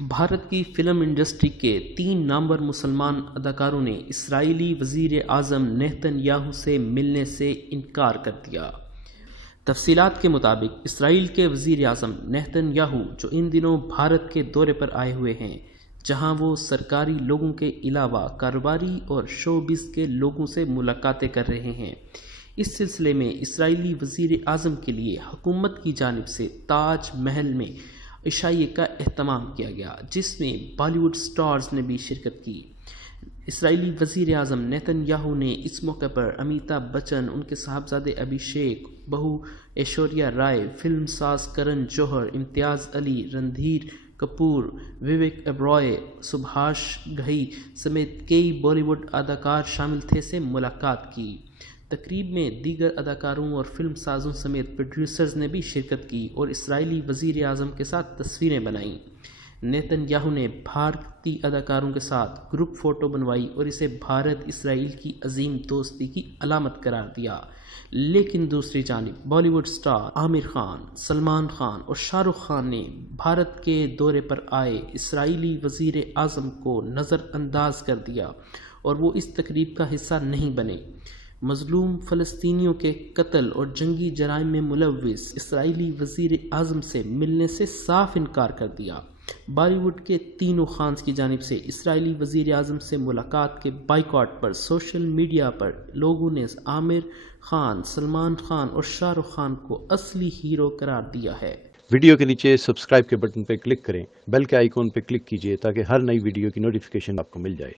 بھارت کی film industry کے 3 نامور مسلمان اداکاروں نے اسرائیلی وزیر اعظم نیتن یاہو سے ملنے سے انکار کر دیا۔ تفصیلات کے مطابق اسرائیل کے وزیر اعظم نیتن یاہو جو ان دنوں بھارت کے دورے پر آئے ہوئے ہیں، جہاں وہ سرکاری لوگوں کے علاوہ کاروباری اور شوبز کے لوگوں سے ملاقاتیں کر رہے ہیں، اس سلسلے میں اسرائیلی وزیر اعظم کے لیے حکومت کی جانب سے تاج محل میں عشائیے کا اہتمام کیا گیا، جس میں بالی ووڈ سٹارز نے بھی شرکت کی۔ اسرائیلی وزیر اعظم نیتن یاہو نے اس موقع پر امیتابھ بچن، ان کے صاحبزادے ابھیشیک، بہو ایشوریا رائے، فلم ساز کرن جوہر، امتیاز علی، رندھیر کپور، وویک اوبرائے، سبھاش گھئی سمیت کئی بالی ووڈ اداکار شامل تھے سے ملاقات کی۔ تقریب میں دیگر اداکاروں اور فلم سازوں سمیت پروڈیوسرز نے بھی شرکت کی اور اسرائیلی وزیر اعظم کے ساتھ تصویریں بنائیں۔ نیتن یاہو نے بھارتی اداکاروں کے ساتھ گروپ فوٹو بنوائی اور اسے بھارت اسرائیل کی عظیم دوستی کی علامت قرار دیا، لیکن دوسری جانب بالی ووڈ سٹار عامر خان، سلمان خان اور شاہ رخ خان نے بھارت کے دورے پر آئے اسرائیلی وزیر اعظم کو نظر انداز کر دیا اور وہ اس تقریب کا حصہ نہیں بنے۔ مظلوم فلسطینیوں کے قتل اور جنگی جرائم میں ملوث اسرائیلی وزیر اعظم سے ملنے سے صاف انکار کر دیا۔ بالی ووڈ کے تینوں خانز کی جانب سے اسرائیلی وزیر اعظم سے ملاقات کے بائیکاٹ پر سوشل میڈیا پر لوگوں نے عامر خان، سلمان خان اور شاہ رخ خان کو اصلی ہیرو قرار دیا ہے۔ ویڈیو کے نیچے سبسکرائب کے بٹن پر کلک کریں، بیل کے آئیکن پر کلک کیجئے تاکہ ہر نئی ویڈیو کی نوٹیفیکیشن آپ کو مل جائے۔